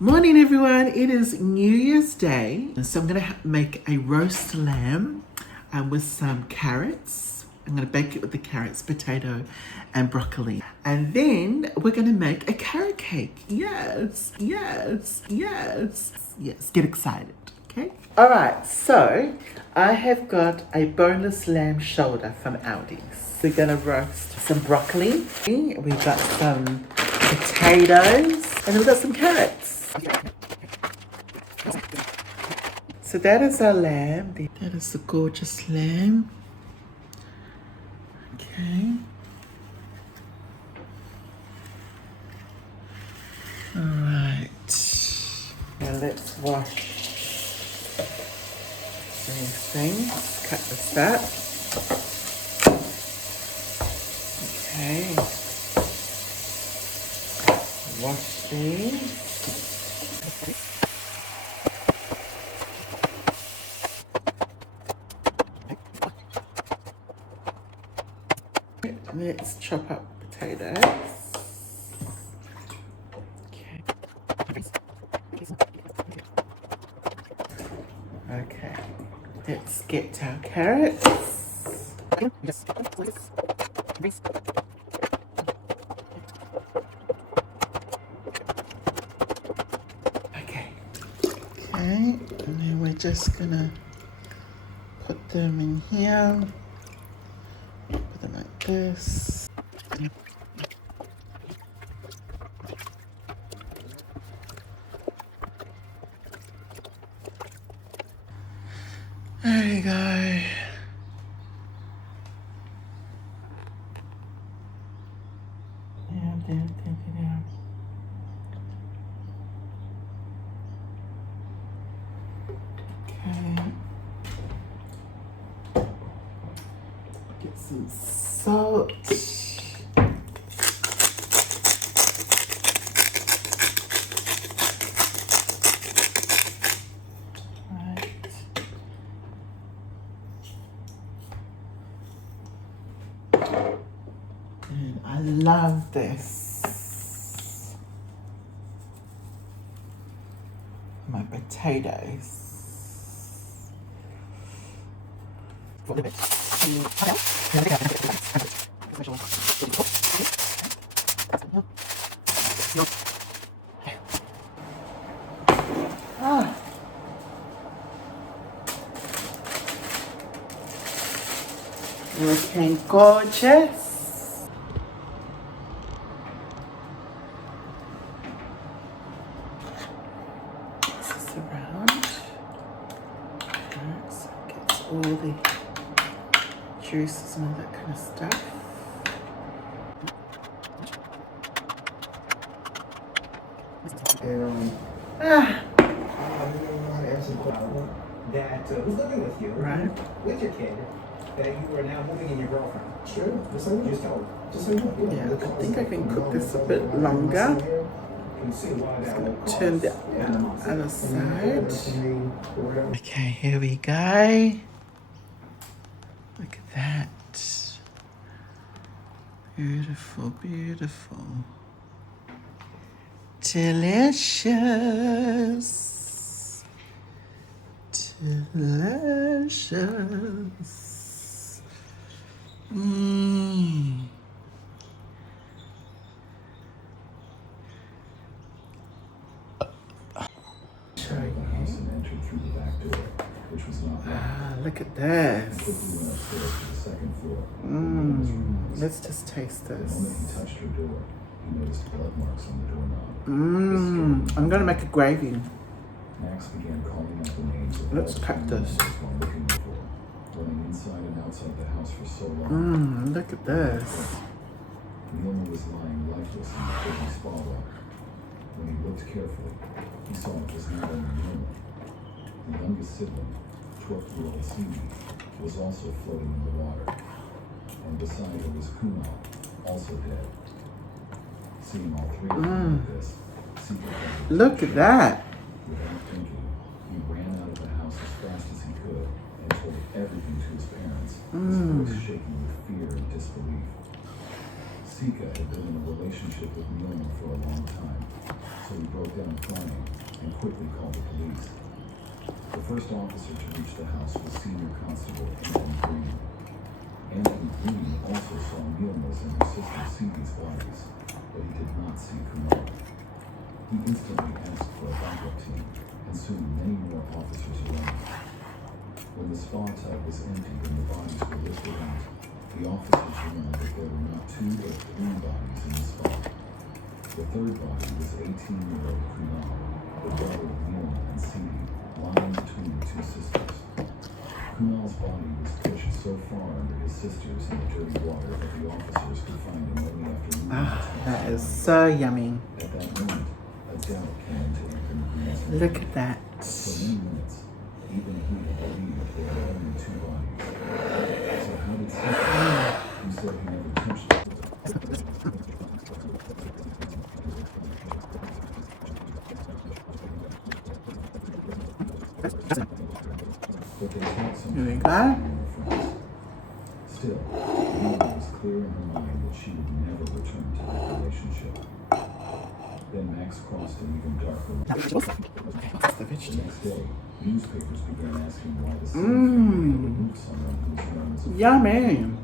Morning everyone, it is New Year's Day. So I'm gonna make a roast lamb with some carrots. I'm gonna bake it with the carrots, potato and broccoli. And then we're gonna make a carrot cake. Yes, yes, yes, yes, get excited, okay? All right, so I have got a boneless lamb shoulder from Aldi's. We're gonna roast some broccoli. We've got some potatoes and we've got some carrots. So that is our lamb. That is the gorgeous lamb. Okay. All right. Now let's wash everything. Let's cut this up. Okay. Wash these. Let's chop up potatoes. Okay. Okay. Let's get our carrots. Okay. Okay, and then we're just gonna put them in here. Put them like this. There you go. Down. Okay. Get some salt. And I love this. My potatoes. Ah. Looking gorgeous. Around. Right, so it gets all the juices and all that kind of stuff. Ah. That who's living with you? Right. With your kid. That you are now moving in your girlfriend. Sure. Just so you Just know. told. Just so you know. Yeah, I think I can cook this a bit longer. Can see why that will cause. Turn the other side. Okay, here we go. Look at that. Beautiful, beautiful. Delicious. Delicious. Mmm. Ah, look at this. Let's just taste this. I'm gonna make a gravy. Let's cut this. Look at this. Neilman was lying lifeless in the prison spotlight. When he looked carefully, he saw it was not only Neilman. The youngest sibling, 12-year-old Stevie, was also floating in the water. And beside her was Kunal, also dead. Seeing all three of them like this, Look at that. Without thinking, he ran out of the house as fast as he could and told everything to his parents, his voice shaking with fear and disbelief. Sika had been in a relationship with Neilman for a long time, so he broke down crying and quickly called the police. The first officer to reach the house was Senior Constable Anthony Green. Anthony Green also saw Neilma's and her sister Cindy's bodies, but he did not see Kumar. He instantly asked for a backup team, and soon many more officers arrived. When the spa tub was emptied and the bodies were lifted out, the officers learned that there were not 2 but 3 bodies in the spa. The third body was 18-year-old Kunal, the brother of Neilma and Cindy, lying between the 2 sisters. Kunal's body was pushed so far under his sisters in the dirty water that the officers could find him only after moving That is so yummy. At that moment, a doubt came into Anthony Green's mind. Look at that. For many minutes, even he had believed there were only 2 bodies. So how did Cindy, who said he never touched it? But they talked some Here we friends go. and their friends. Still, Neilma was clear in her mind that she would never return to that relationship. Then Max crossed an even darker line. The next day, newspapers began asking why the same family had removed someone whose name was a Yummy.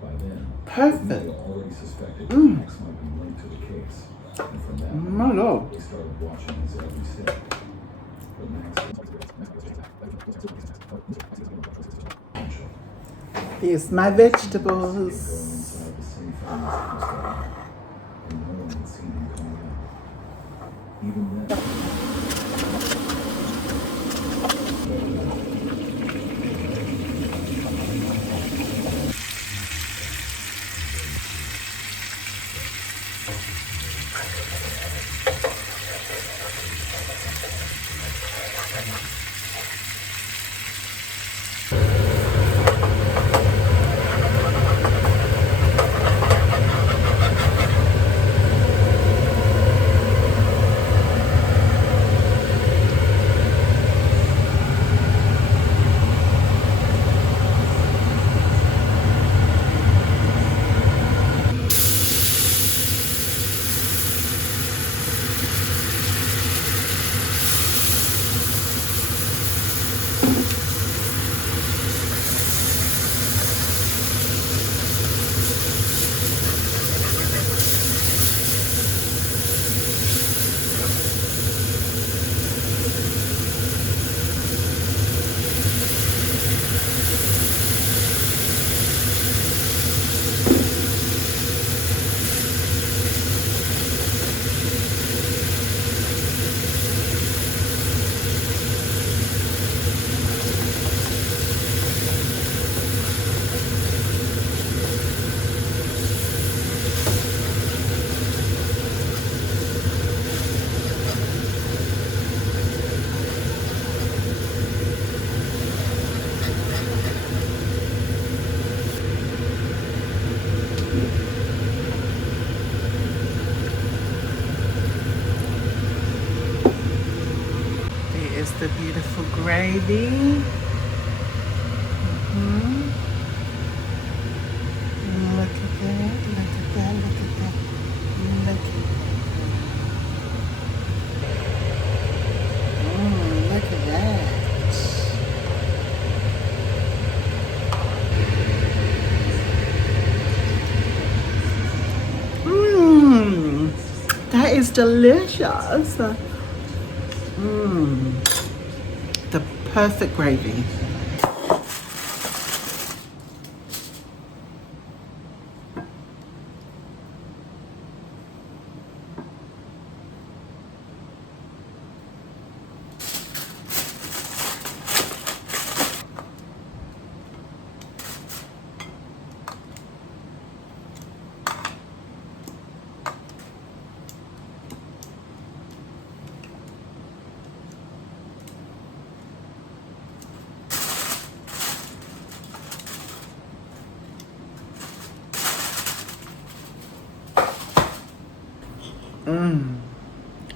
By then, Perfect. the media already suspected that Max might be linked to the case. And from that My moment, Lord. they started watching his every step. But Max Here's my going vegetables. inside the same family's house that night, and no one had seen him coming out. Even then, There is the beautiful gravy. Look at that, look at that, look at that. Look look at that. That is delicious. The perfect gravy.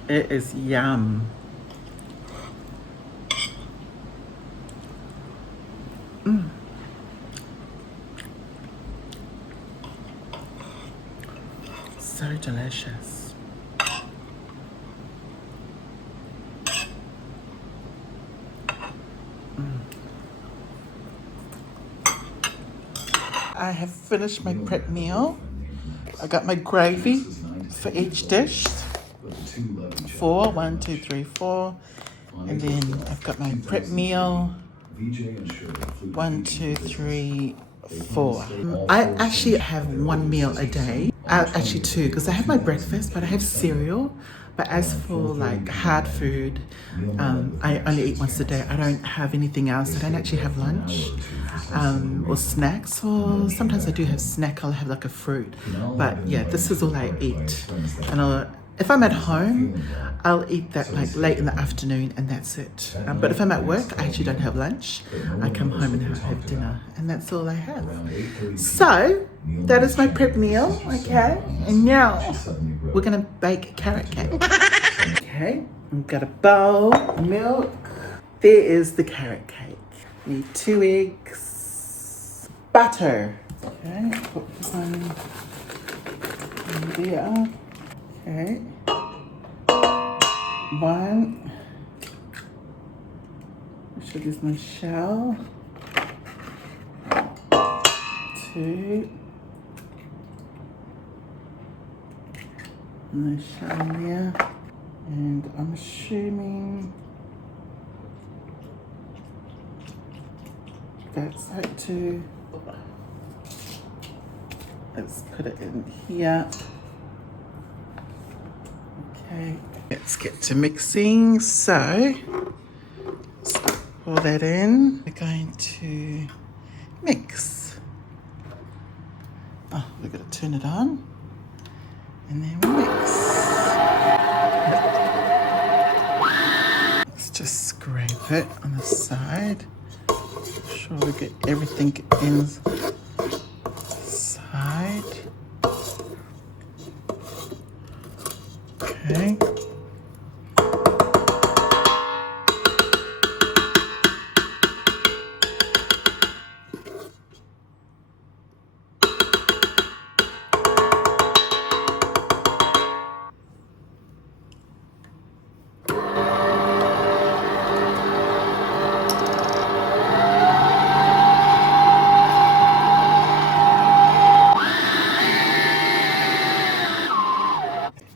It is yum. So delicious. I have finished my prep meal. I got my gravy for each dish. 4, 1, 2, 3, 4. And then I've got my prep meal. 1, 2, 3, 4. I actually have one meal a day. Actually two, because I have my breakfast, but I have cereal. But as for like hard food, I only eat once a day. I don't have anything else. I don't actually have lunch or snacks. Or sometimes I do have snack. I'll have like a fruit. But yeah, this is all I eat. And if I'm at home, I'll eat that like late in the afternoon and that's it. But if I'm at work, I actually don't have lunch. I come home and have dinner and that's all I have. So that is my prep meal, okay? And now we're gonna bake carrot cake. Okay, I've got a bowl, milk. There is the carrot cake. Need 2 eggs, butter. Okay, put this on there. Okay. 1. Make sure there's no shell. 2. No shell there. And I'm assuming that's like 2. Let's put it in here. Okay, let's get to mixing. So, let's pour that in. We're going to mix. Oh, we're going to turn it on. And then we mix. Let's just scrape it on the side. Make sure we get everything inside. Okay.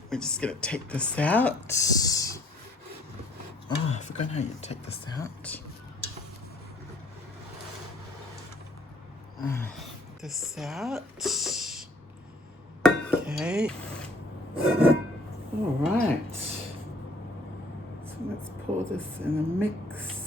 We're just gonna take this out. Oh, I forgot how you take this out. This out. Okay. All right. So let's pour this in a mix.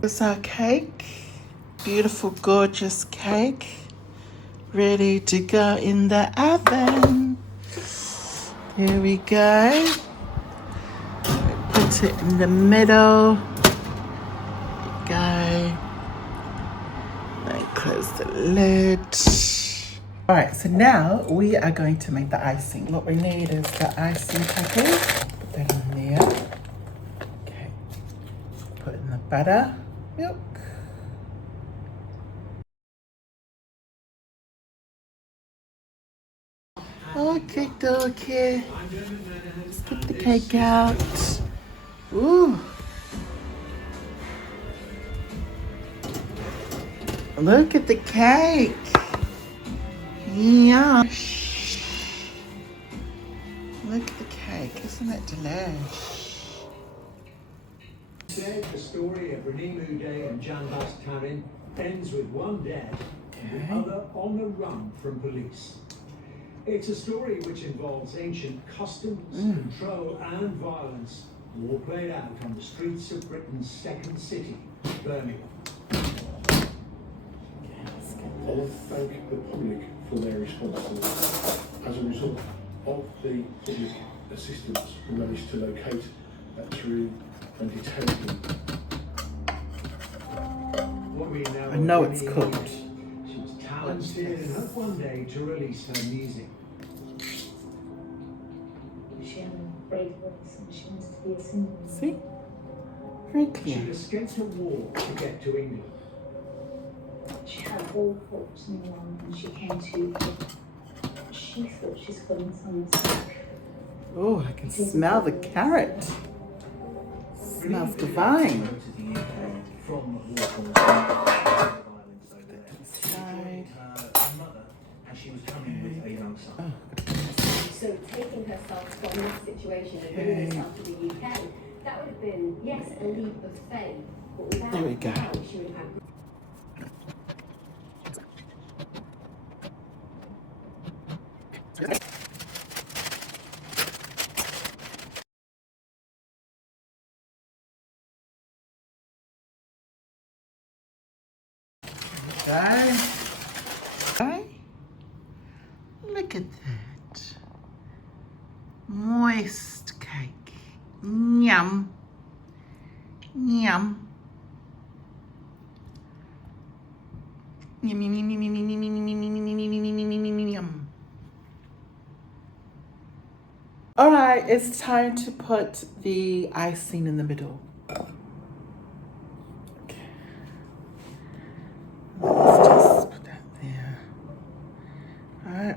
Here's our cake. Beautiful, gorgeous cake. Ready to go in the oven. Here we go. Put it in the middle. There we go. And close the lid. All right, so now we are going to make the icing. What we need is the icing package. Put that in there. Okay. Put in the butter. Milk. Okay, okay. Let's get the cake out. Ooh. Look at the cake. Yeah. Look at the cake. Isn't it delish? Said the story of Renimu Day and Janbas Tarin ends with one dead and the other on the run from police. It's a story which involves ancient customs, control and violence, all played out on the streets of Britain's second city Birmingham. I want to thank the public for their response to this. As a result of the public assistance, we managed to locate that tree and detain him. What we know I know of it's Winnie cooked. is she was talented and hoped one day to release her music. She had a brave voice and she wanted to be a singer. See? Very She clear. escaped a war to get to England. She had all hopes in the world when she came to. She thought she's putting some mistake. Oh, I can smell the carrot. Smells divine. From Warsaw, violence over there. She joined her mother as she was coming with a young son. So taking herself from this situation and bringing herself to the UK, that would have been, yes, a leap of faith, but without There we go. doubt she would have had. Okay. Okay. Look at that. Moist cake. Yum. Yum. Yum, yum, yum, yum, yum, yum, yum, yum, yum, yum, yum, yum, yum, yum, yum, yum. All right, it's time to put the icing in the middle. Okay. Let's just put that there. All right.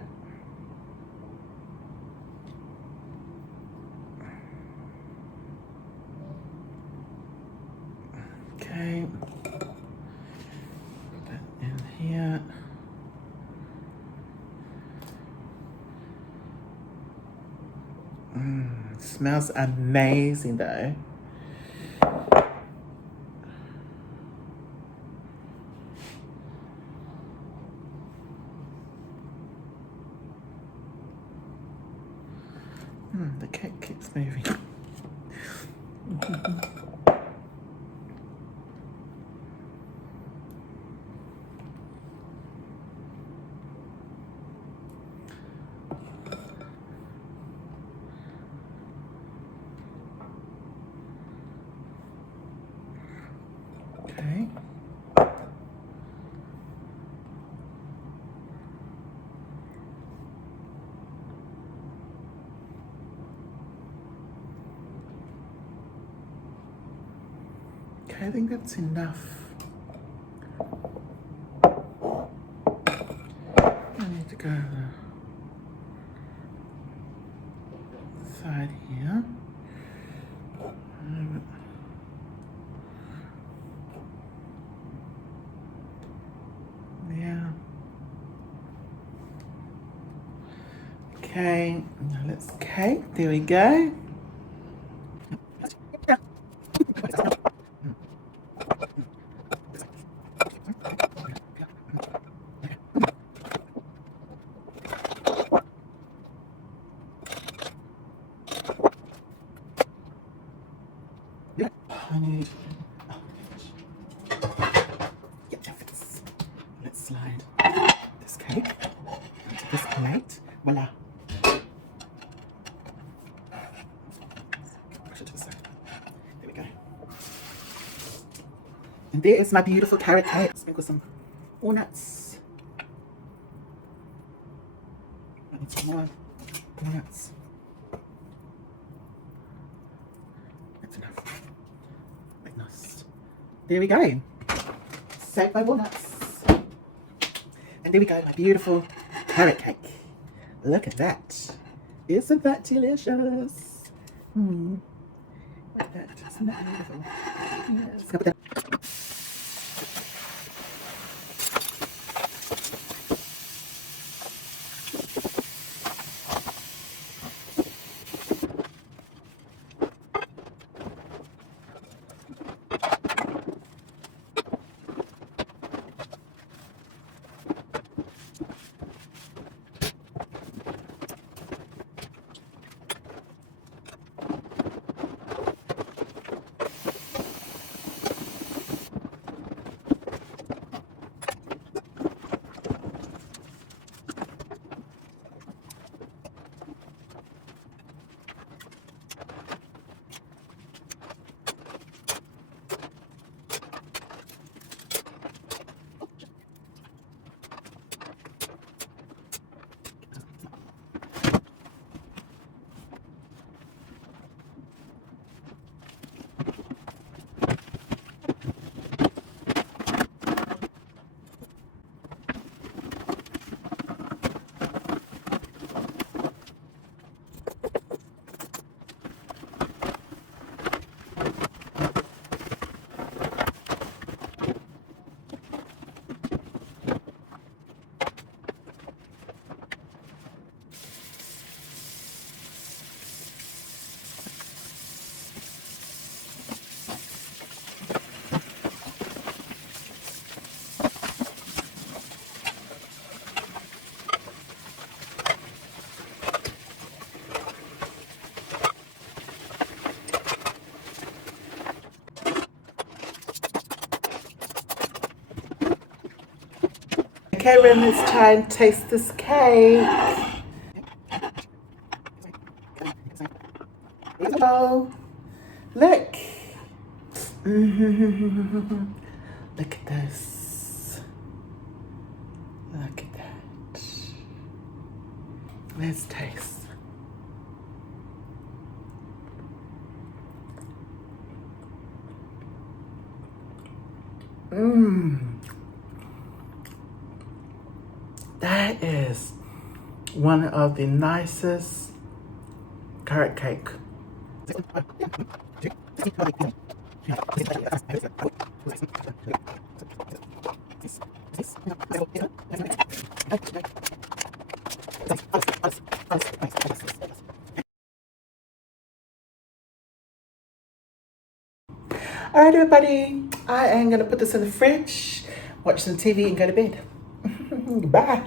Okay. Put that in here. Smells amazing though. The cake keeps moving. Okay. Okay, I think that's enough. I need to go to the side here. Yeah. Okay, now let's cake. There we go. I need. Yeah, that fits. Let's slide this cake onto this plate. Voila. Push it to the side. There we go. And there is my beautiful carrot cake. Sprinkle some walnuts. I need some more walnuts. That's enough. Very nice. There we go. Soak my walnuts. And there we go, my beautiful carrot cake. Look at that. Isn't that delicious? Look at that. Isn't that beautiful? Yes. Put that. Okay, Ren, it's time to taste this cake. Oh, look. Look at this. Look at that. Let's taste. That is one of the nicest carrot cake. All right, everybody, I am gonna put this in the fridge, watch some TV and go to bed. Bye.